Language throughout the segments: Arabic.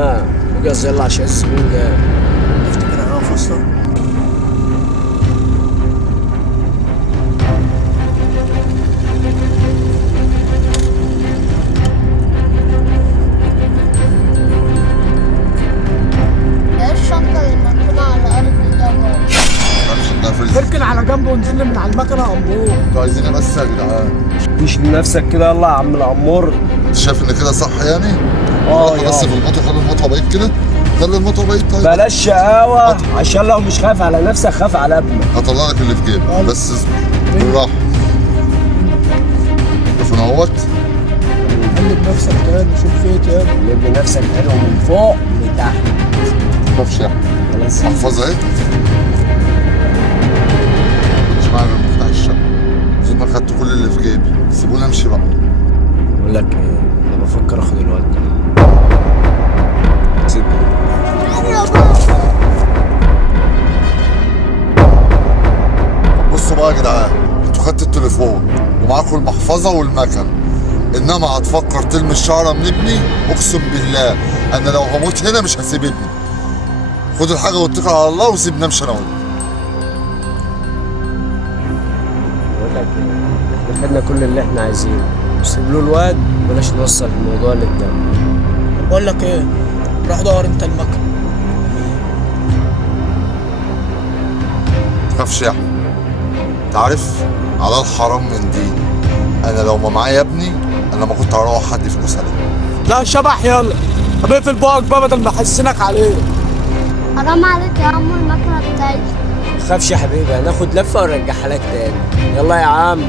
عم وجاز يلا عشان الزبون جاي. افتكر هقف اصلا. ايه الشنطة اللي مركونة على الأرض دي يا بابا؟ معرفش نقفل. اركن على جنب وانزل من على المكنه يا امور. انتوا عايزين بس يا جدعان؟ مش لنفسك كده يلا يا عم العمور. انت شايف ان كده صح يعني؟ اه بس في المطوه، خلي المطوه بعيد كده، خلي المطوه بعيد. طيب بلاش شقاوة عشان لو مش خايف على نفسك خاف على ابنك. هطلع لك اللي في جيبك بس اصبر بالراحه. شوف انا اهوت. قلب نفسك تاني، شوف فين تاني. لب نفسك حلو من فوق من تحت. ما تخافش يعني. خلاص محفظه اهي. مش معايا غير مفتاح الشقه. اظن اخدت كل اللي في جيبي، سيبوني امشي بقى. بقول لك ايه، انا بفكر اخد الواد ده. سيبني. بصوا بقى يا جدعان، انتوا خدتوا التليفون ومعاكم المحفظه والمكن، انما هتفكر تلمس شعره من ابني اقسم بالله انا لو هموت هنا مش هسيب ابني. خد الحاجه واتكل على الله وسيبني امشي انا وانت. بقول لك ايه، احنا خدنا كل اللي احنا عايزينه، سيب له الواد بلاش نوصل الموضوع للدم. بقول لك ايه، روح دور انت المكنه. تخافش يا احمد، انت عارف على الحرام من دين، انا لو ما معايا ابني انا ما كنت هروح حد فلوس عليه. لا شبح يلا. طب اقفل بوقك بقى بدل ما احسنك عليه. حرام عليك يا عم، المكنة بتاعتي. ما تخافش يا حبيبي، هناخد لفه ونرجعها لك تاني. يلا يا عم.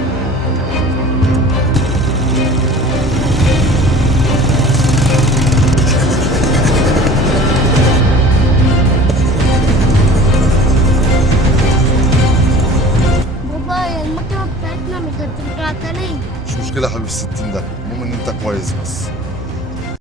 بابا يا المكنة بتاعتنا مش هترجع تاني. مش مشكله يا حبيبي، 60 ده المهم ان انت كويس بس.